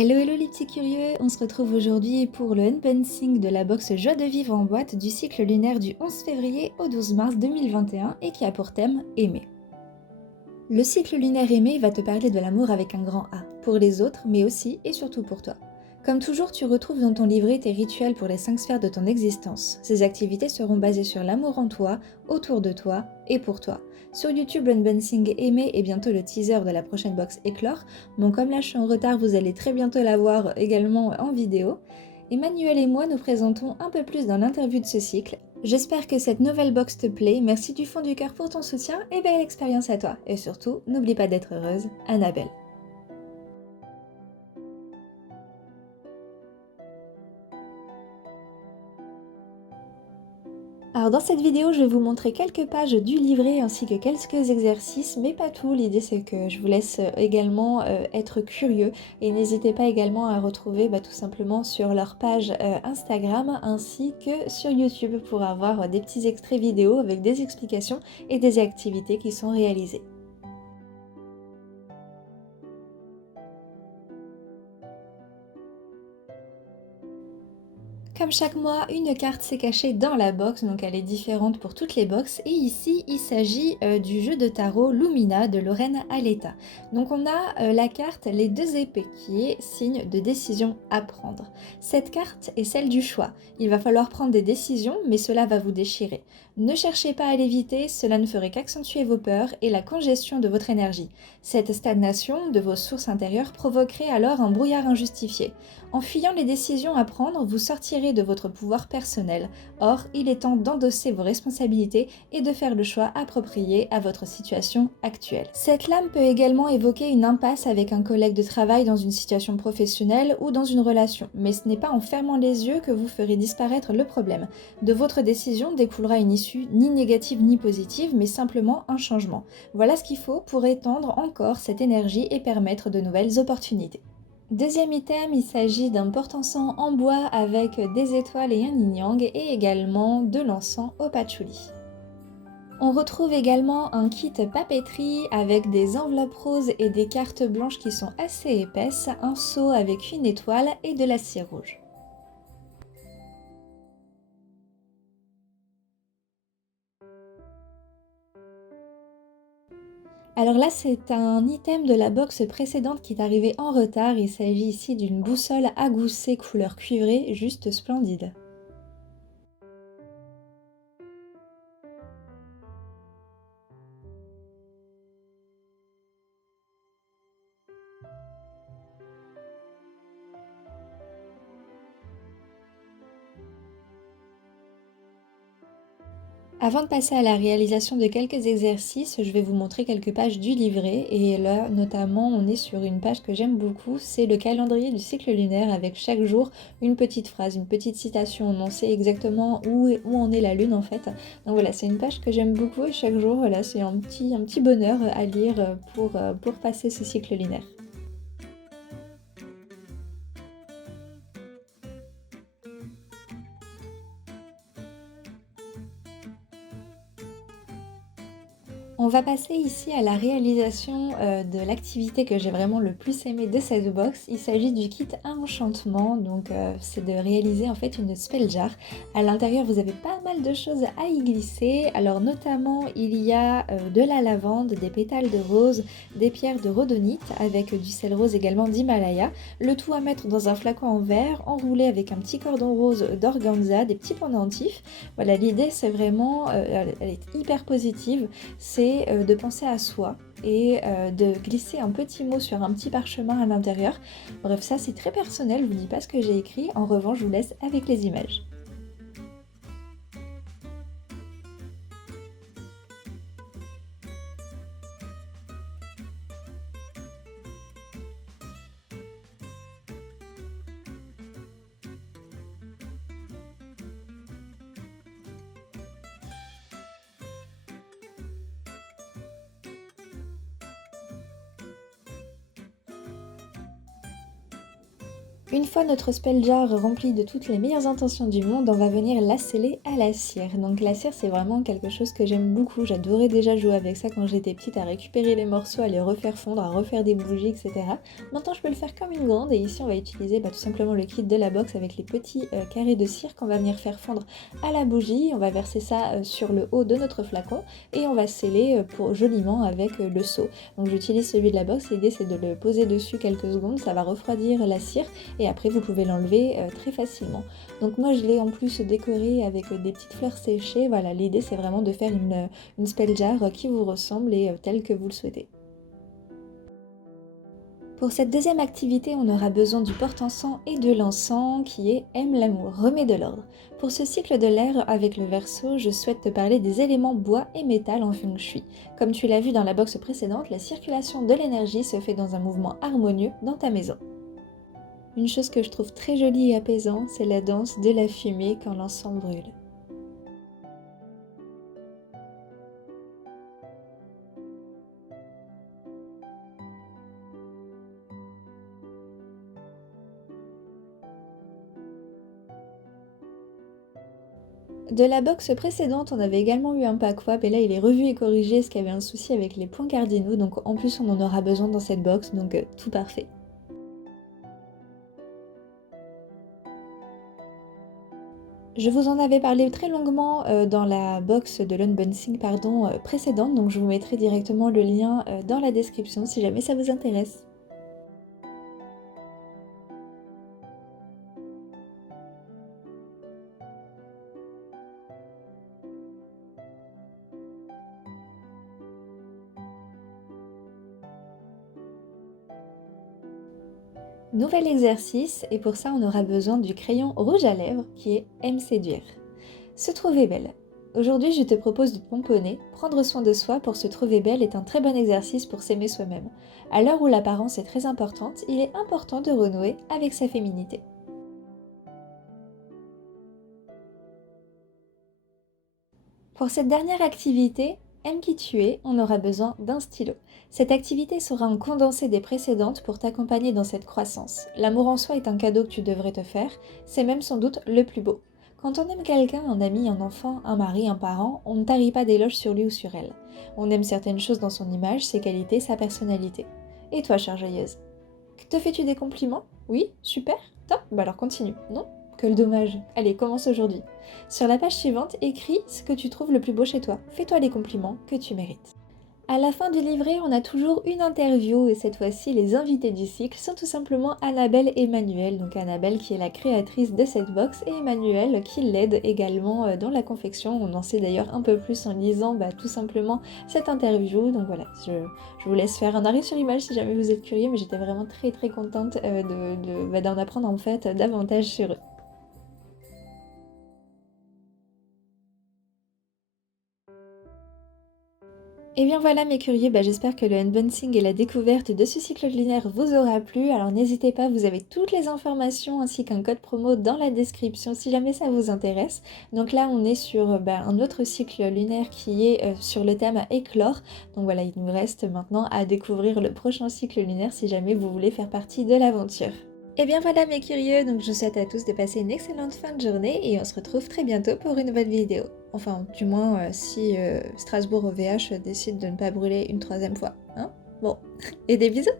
Hello hello les petits curieux, on se retrouve aujourd'hui pour le unboxing de la box Joie de vivre en boîte du cycle lunaire du 11 février au 12 mars 2021 et qui a pour thème Aimer. Le cycle lunaire Aimer va te parler de l'amour avec un grand A, pour les autres mais aussi et surtout pour toi. Comme toujours, tu retrouves dans ton livret tes rituels pour les 5 sphères de ton existence. Ces activités seront basées sur l'amour en toi, autour de toi et pour toi. Sur YouTube, l'unboxing Aimer et bientôt le teaser de la prochaine box Éclore. Bon, comme là je suis en retard, vous allez très bientôt la voir également en vidéo. Emmanuel et moi nous présentons un peu plus dans l'interview de ce cycle. J'espère que cette nouvelle box te plaît, merci du fond du cœur pour ton soutien et belle expérience à toi. Et surtout, n'oublie pas d'être heureuse, Annabelle. Alors dans cette vidéo, je vais vous montrer quelques pages du livret ainsi que quelques exercices, mais pas tout. L'idée c'est que je vous laisse également être curieux et n'hésitez pas également à retrouver tout simplement sur leur page Instagram ainsi que sur YouTube pour avoir des petits extraits vidéo avec des explications et des activités qui sont réalisées. Comme chaque mois, une carte s'est cachée dans la box, donc elle est différente pour toutes les boxes. Et ici, il s'agit du jeu de tarot Lumina de Lorraine Aletta. Donc on a la carte Les deux épées, qui est signe de décision à prendre. Cette carte est celle du choix. Il va falloir prendre des décisions, mais cela va vous déchirer. Ne cherchez pas à l'éviter, cela ne ferait qu'accentuer vos peurs et la congestion de votre énergie. Cette stagnation de vos sources intérieures provoquerait alors un brouillard injustifié. En fuyant les décisions à prendre, vous sortirez de votre pouvoir personnel. Or, il est temps d'endosser vos responsabilités et de faire le choix approprié à votre situation actuelle. Cette lame peut également évoquer une impasse avec un collègue de travail dans une situation professionnelle ou dans une relation, mais ce n'est pas en fermant les yeux que vous ferez disparaître le problème. De votre décision découlera une issue ni négative ni positive, mais simplement un changement. Voilà ce qu'il faut pour étendre encore cette énergie et permettre de nouvelles opportunités. Deuxième item, il s'agit d'un porte-encens en bois avec des étoiles et un yin-yang et également de l'encens au patchouli. On retrouve également un kit papeterie avec des enveloppes roses et des cartes blanches qui sont assez épaisses, un seau avec une étoile et de la cire rouge. Alors là, c'est un item de la box précédente qui est arrivé en retard. Il s'agit ici d'une boussole à gousset couleur cuivrée, juste splendide. Avant de passer à la réalisation de quelques exercices, je vais vous montrer quelques pages du livret et là notamment on est sur une page que j'aime beaucoup, c'est le calendrier du cycle lunaire avec chaque jour une petite phrase, une petite citation, on sait exactement où en est la lune en fait. Donc voilà, c'est une page que j'aime beaucoup et chaque jour voilà, c'est un petit bonheur à lire pour passer ce cycle lunaire. On va passer ici à la réalisation de l'activité que j'ai vraiment le plus aimé de cette box. Il s'agit du kit à enchantement, donc c'est de réaliser en fait une spell jar. À l'intérieur vous avez pas mal de choses à y glisser, alors notamment il y a de la lavande, des pétales de rose, des pierres de rhodonite avec du sel rose également d'Himalaya, le tout à mettre dans un flacon en verre, enroulé avec un petit cordon rose d'organza, des petits pendentifs. Voilà, l'idée c'est vraiment, elle est hyper positive, c'est de penser à soi et de glisser un petit mot sur un petit parchemin à l'intérieur. Bref, ça c'est très personnel, je vous dis pas ce que j'ai écrit, en revanche je vous laisse avec les images. Une fois notre spell jar rempli de toutes les meilleures intentions du monde, on va venir la sceller à la cire. Donc la cire c'est vraiment quelque chose que j'aime beaucoup, j'adorais déjà jouer avec ça quand j'étais petite, à récupérer les morceaux, à les refaire fondre, à refaire des bougies, etc. Maintenant je peux le faire comme une grande et ici on va utiliser tout simplement le kit de la box avec les petits carrés de cire qu'on va venir faire fondre à la bougie. On va verser ça sur le haut de notre flacon et on va sceller joliment avec le seau. Donc j'utilise celui de la box, l'idée c'est de le poser dessus quelques secondes, ça va refroidir la cire et après vous pouvez l'enlever très facilement. Donc moi je l'ai en plus décoré avec des petites fleurs séchées. Voilà, l'idée c'est vraiment de faire une spell jar qui vous ressemble et telle que vous le souhaitez. Pour cette deuxième activité, on aura besoin du porte-encens et de l'encens qui est Aime l'amour, remets de l'ordre. Pour ce cycle de l'air avec le Verseau, je souhaite te parler des éléments bois et métal en feng shui. Comme tu l'as vu dans la box précédente, la circulation de l'énergie se fait dans un mouvement harmonieux dans ta maison. Une chose que je trouve très jolie et apaisante, c'est la danse de la fumée quand l'encens brûle. De la box précédente, on avait également eu un pack wap et là il est revu et corrigé parce qu'il y avait un souci avec les points cardinaux, donc en plus on en aura besoin dans cette box, donc tout parfait. Je vous en avais parlé très longuement dans la box de l'unboxing précédente, donc je vous mettrai directement le lien dans la description si jamais ça vous intéresse. Nouvel exercice, et pour ça on aura besoin du crayon rouge à lèvres qui est Aime séduire. Se trouver belle. Aujourd'hui je te propose de te pomponner. Prendre soin de soi pour se trouver belle est un très bon exercice pour s'aimer soi-même. À l'heure où l'apparence est très importante, il est important de renouer avec sa féminité. Pour cette dernière activité, Aime qui tu es, on aura besoin d'un stylo. Cette activité sera un condensé des précédentes pour t'accompagner dans cette croissance. L'amour en soi est un cadeau que tu devrais te faire, c'est même sans doute le plus beau. Quand on aime quelqu'un, un ami, un enfant, un mari, un parent, on ne tarit pas d'éloges sur lui ou sur elle. On aime certaines choses dans son image, ses qualités, sa personnalité. Et toi, chère joyeuse, te fais-tu des compliments? Oui? Super? Top? Bah alors continue. Non? Quel dommage. Allez, commence aujourd'hui. Sur la page suivante, écris ce que tu trouves le plus beau chez toi. Fais-toi les compliments que tu mérites. À la fin du livret, on a toujours une interview et cette fois-ci, les invités du cycle sont tout simplement Annabelle et Emmanuel. Donc Annabelle qui est la créatrice de cette box et Emmanuel qui l'aide également dans la confection. On en sait d'ailleurs un peu plus en lisant tout simplement cette interview. Donc voilà, je vous laisse faire un arrêt sur image si jamais vous êtes curieux, mais j'étais vraiment très très contente d'en apprendre en fait davantage sur eux. Et bien voilà mes curieux, j'espère que le unboxing et la découverte de ce cycle lunaire vous aura plu. Alors n'hésitez pas, vous avez toutes les informations ainsi qu'un code promo dans la description si jamais ça vous intéresse. Donc là on est sur un autre cycle lunaire qui est sur le thème éclore. Donc voilà, il nous reste maintenant à découvrir le prochain cycle lunaire si jamais vous voulez faire partie de l'aventure. Et bien voilà mes curieux, donc je vous souhaite à tous de passer une excellente fin de journée et on se retrouve très bientôt pour une nouvelle vidéo. Enfin, du moins si Strasbourg OVH décide de ne pas brûler une troisième fois. Hein, bon, et des bisous!